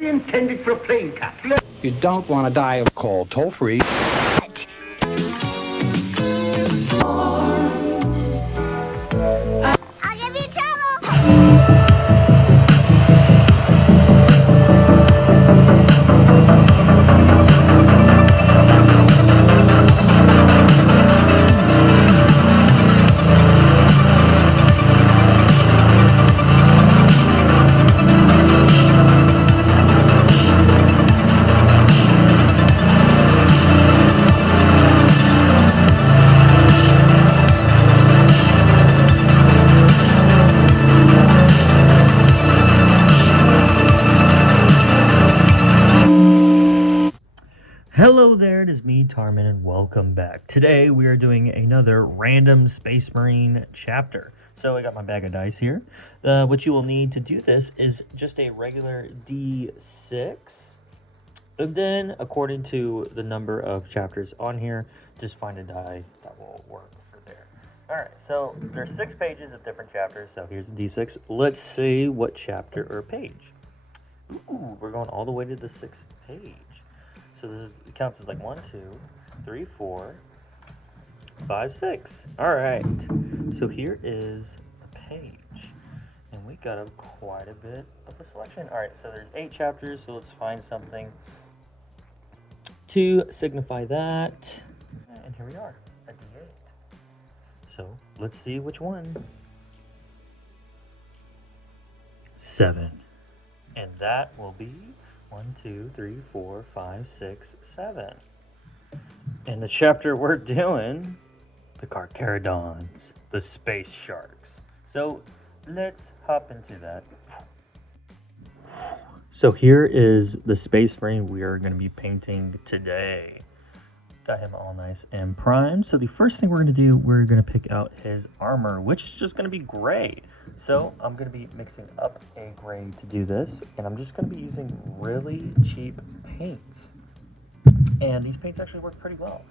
Intended for a plane capsule. You don't want to die of cold. Toll free. I'll give you trouble. Hello there, it is me, Tarman, and welcome back. Today we are doing another random Space Marine chapter. So I got my bag of dice here. What you will need to do this is just a regular D6. And then, according to the number of chapters on here, just find a die that will work for there. Alright, so there's 6 pages of different chapters, so here's a D6. Let's see what chapter or page. Ooh, we're going all the way to the 6th page. So it counts as like 1, 2, 3, 4, 5, 6. All right. So here is the page. And we got quite a bit of a selection. All right. So there's 8 chapters. So let's find something to signify that. And here we are at D8. So let's see which one. 7. And that will be 1, 2, 3, 4, 5, 6, 7. And the chapter we're doing, the Carcharodons, the space sharks. So let's hop into that. So here is the Space Marine we are going to be painting today. Got him all nice and primed. So the first thing we're going to do, we're going to pick out his armor, which is just going to be gray. So I'm going to be mixing up a gray to do this, and I'm just going to be using really cheap paints. And these paints actually work pretty well.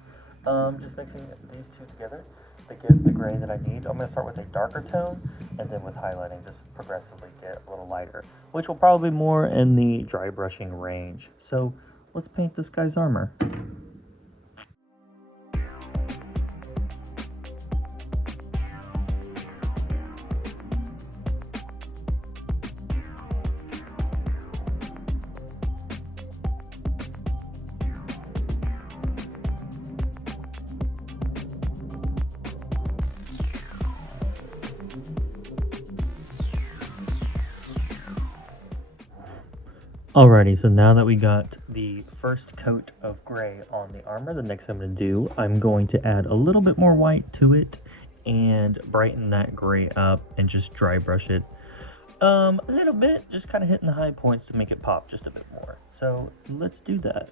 Just mixing these two together to get the gray that I need. I'm going to start with a darker tone, and then with highlighting, just progressively get a little lighter, which will probably be more in the dry brushing range. So let's paint this guy's armor. Alrighty, so now that we got the first coat of gray on the armor, the next thing I'm going to do, I'm going to add a little bit more white to it and brighten that gray up and just dry brush it a little bit, just kind of hitting the high points to make it pop just a bit more. So let's do that.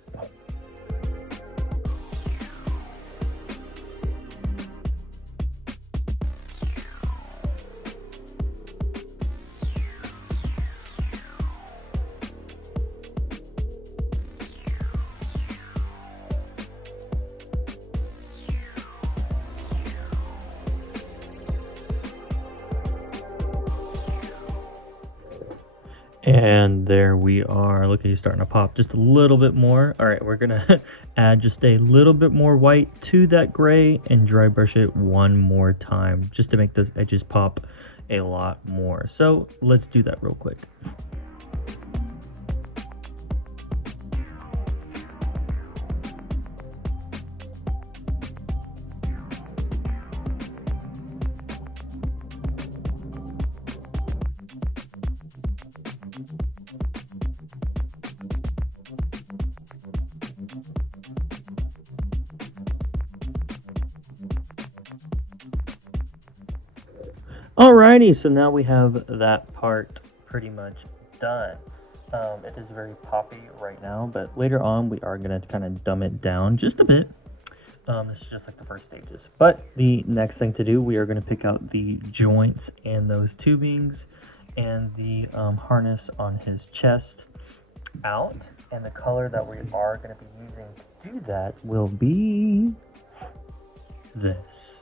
And there we are. Look at you starting to pop just a little bit more. All right, we're gonna add just a little bit more white to that gray and dry brush it one more time just to make those edges pop a lot more. So let's do that real quick. Alrighty, so now we have that part pretty much done. It is very poppy right now, but later on we are going to kind of dumb it down just a bit. This is just like the first stages. But the next thing to do, we are going to pick out the joints and those tubings and the harness on his chest out. And the color that we are going to be using to do that will be this.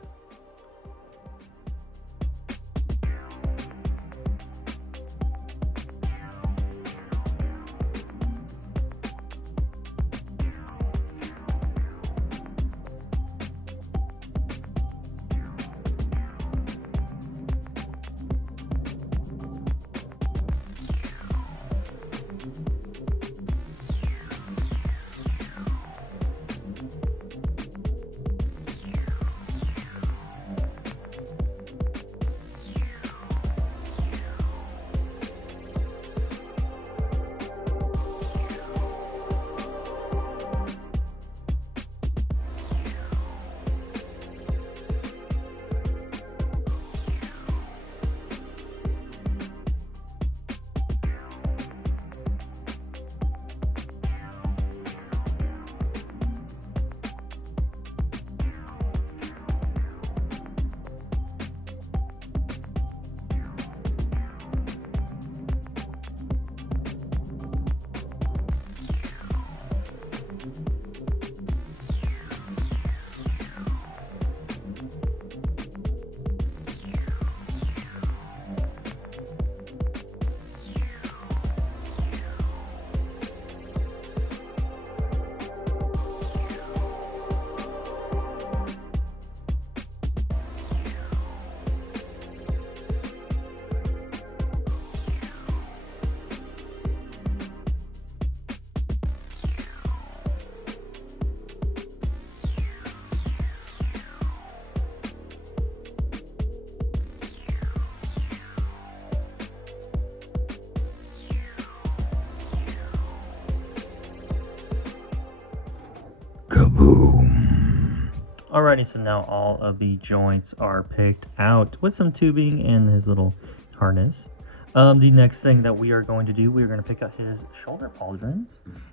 Kaboom. Alrighty, so now all of the joints are picked out with some tubing and his little harness. The next thing that we are going to do, we are going to pick out his shoulder pauldrons.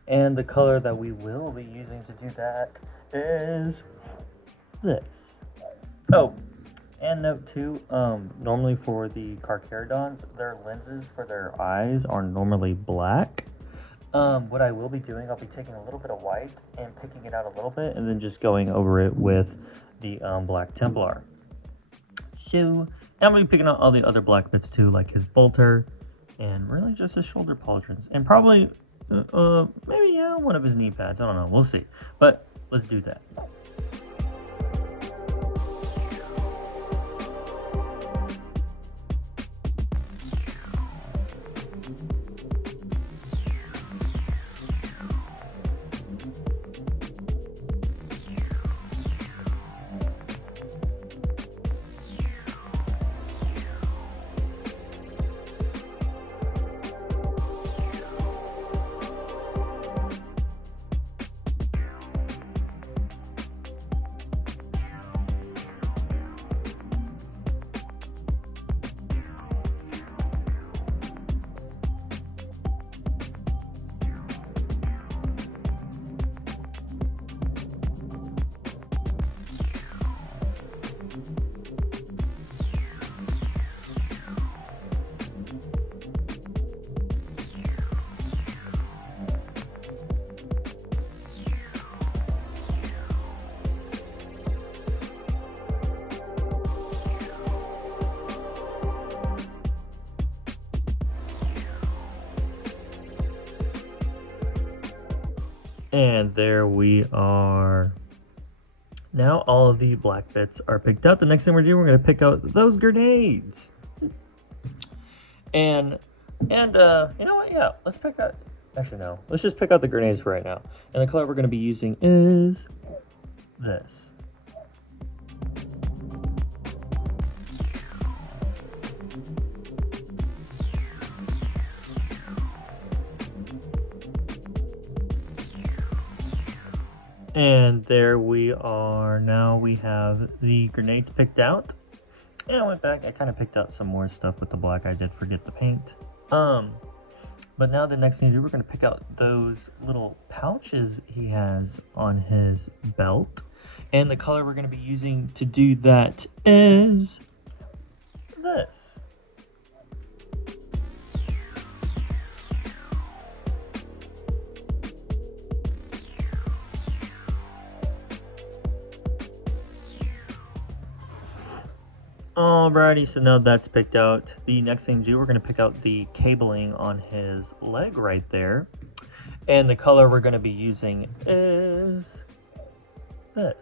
And the color that we will be using to do that is this. Oh, and note too, normally for the Carcharodons, their lenses for their eyes are normally black. What I will be doing, I'll be taking a little bit of white and picking it out a little bit and then just going over it with the Black Templar. So now I'm going to be picking out all the other black bits too, like his bolter and really just his shoulder pauldrons. And probably, maybe, yeah, one of his knee pads. I don't know. We'll see. But let's do that. And there we are. Now all of the black bits are picked out. The next thing we're doing, we're going to pick out those grenades. And you know what? Yeah, let's pick out. Actually, no. Let's just pick out the grenades for right now. And the color we're going to be using is this. And there we are. Now we have the grenades picked out. And I went back, I kind of picked out some more stuff with the black. I did forget the paint. But now the next thing to do, we're going to pick out those little pouches he has on his belt. And the color we're going to be using to do that is this. Alrighty, so now that's picked out. The next thing to do, we're going to pick out the cabling on his leg right there. And the color we're going to be using is this.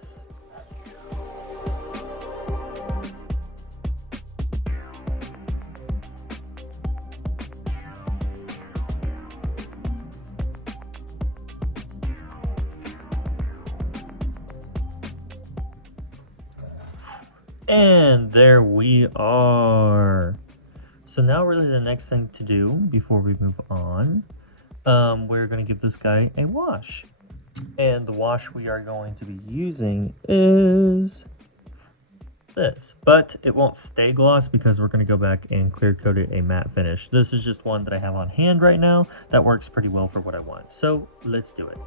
And there we are. So now really the next thing to do before we move on, we're going to give this guy a wash. And the wash we are going to be using is this. But it won't stay gloss because we're going to go back and clear coat it a matte finish. This is just one that I have on hand right now that works pretty well for what I want. So let's do it.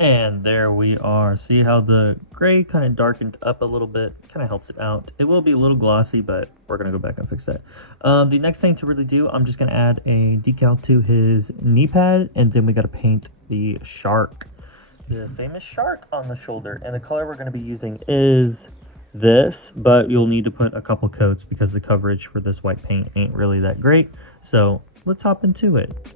And there we are. See how the gray kind of darkened up a little bit? Kind of helps it out. It will be a little glossy, but we're going to go back and fix that. The next thing to really do, I'm just going to add a decal to his knee pad, and then we got to paint the shark. The famous shark on the shoulder. And the color we're going to be using is this, but you'll need to put a couple coats because the coverage for this white paint ain't really that great. So let's hop into it.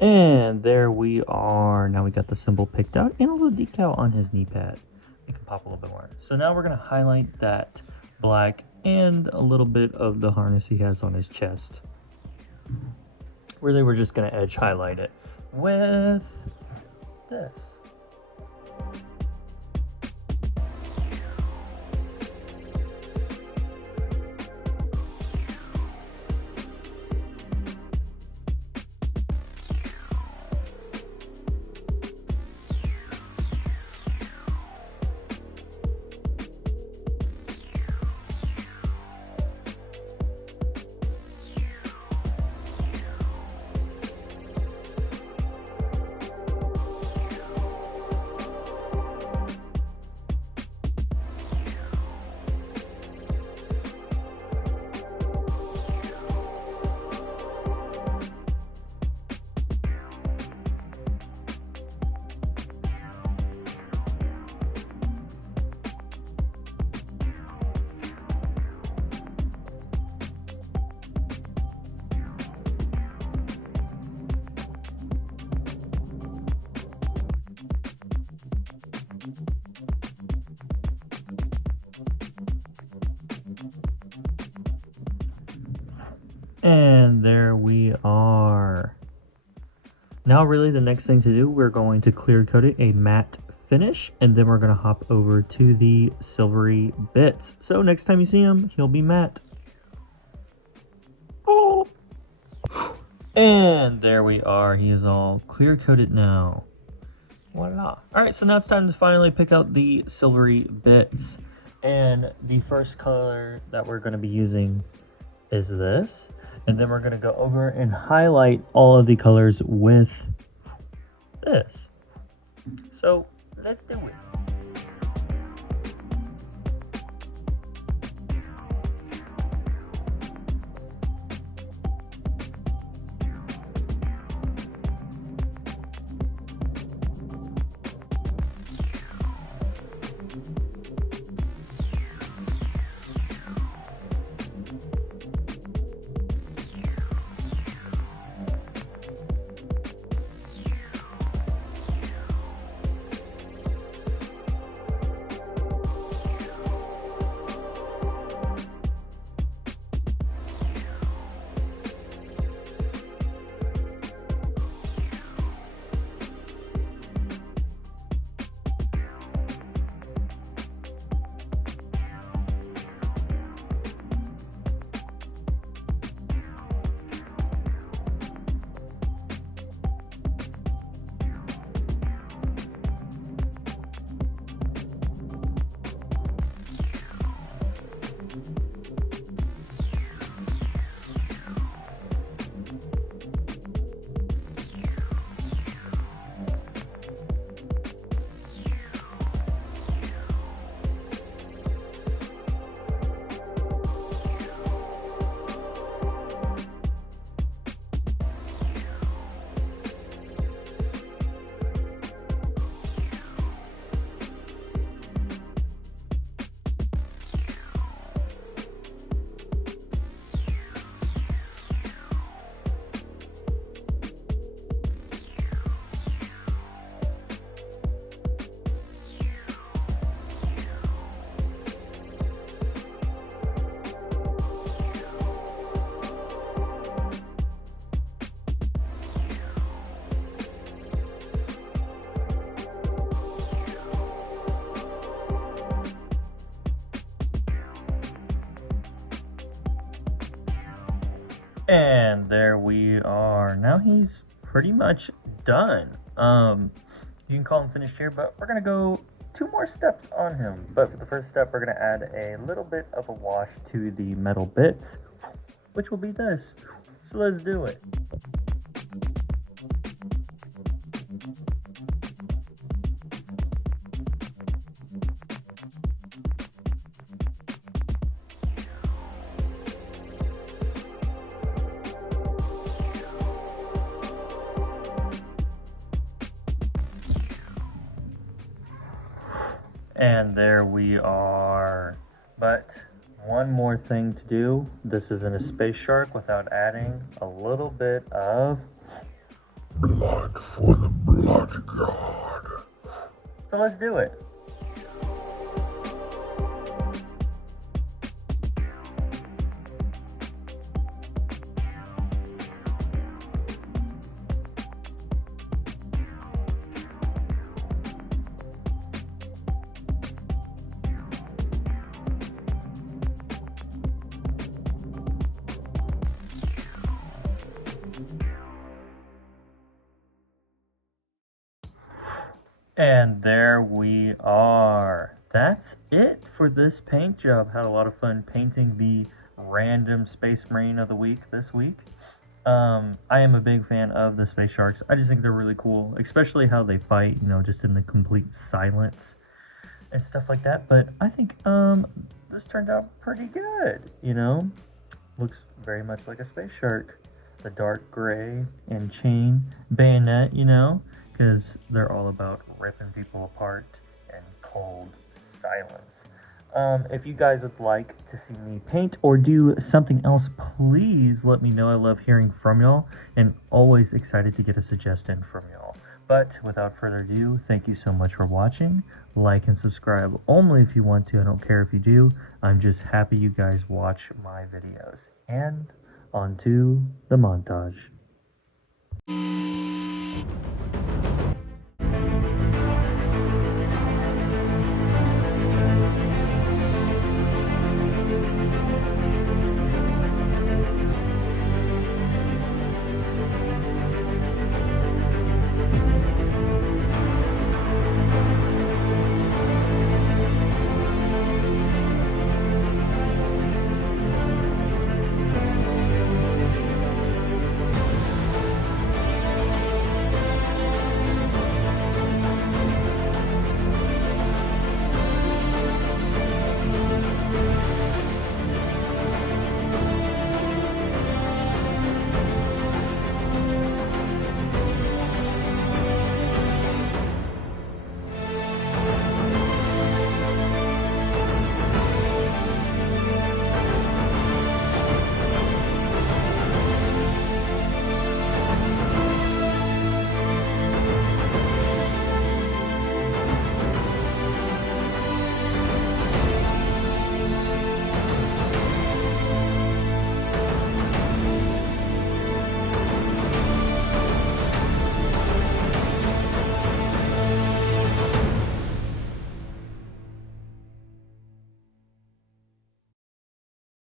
And there we are. Now we got the symbol picked out and a little decal on his knee pad. It can pop a little bit more. So now we're going to highlight that black and a little bit of the harness he has on his chest. Really, we're just going to edge highlight it with this. And there we are. Now really the next thing to do, we're going to clear coat it a matte finish, and then we're going to hop over to the silvery bits. So next time you see him, he'll be matte. Oh. And there we are. He is all clear coated now. Voila. Alright, so now it's time to finally pick out the silvery bits. And the first color that we're going to be using is this. And then we're going to go over and highlight all of the colors with this. So let's do it. And there we are. Now he's pretty much done. You can call him finished here, but we're gonna go 2 more steps on him. But for the first step, we're gonna add a little bit of a wash to the metal bits, which will be this. So let's do it. And there we are. But one more thing to do. This isn't a space shark without adding a little bit of blood for the blood god. So let's do it. And there we are. That's it for this paint job. Had a lot of fun painting the random Space Marine of the week this week. I am a big fan of the Space Sharks. I just think they're really cool, especially how they fight, you know, just in the complete silence and stuff like that. But I think this turned out pretty good, you know. Looks very much like a Space Shark. The dark gray and chain bayonet, you know, because they're all about ripping people apart and cold silence. If you guys would like to see me paint or do something else, please let me know. I love hearing from y'all and always excited to get a suggestion from y'all. But without further ado, thank you so much for watching. Like and subscribe only if you want to. I don't care if you do. I'm just happy you guys watch my videos. And on to the montage.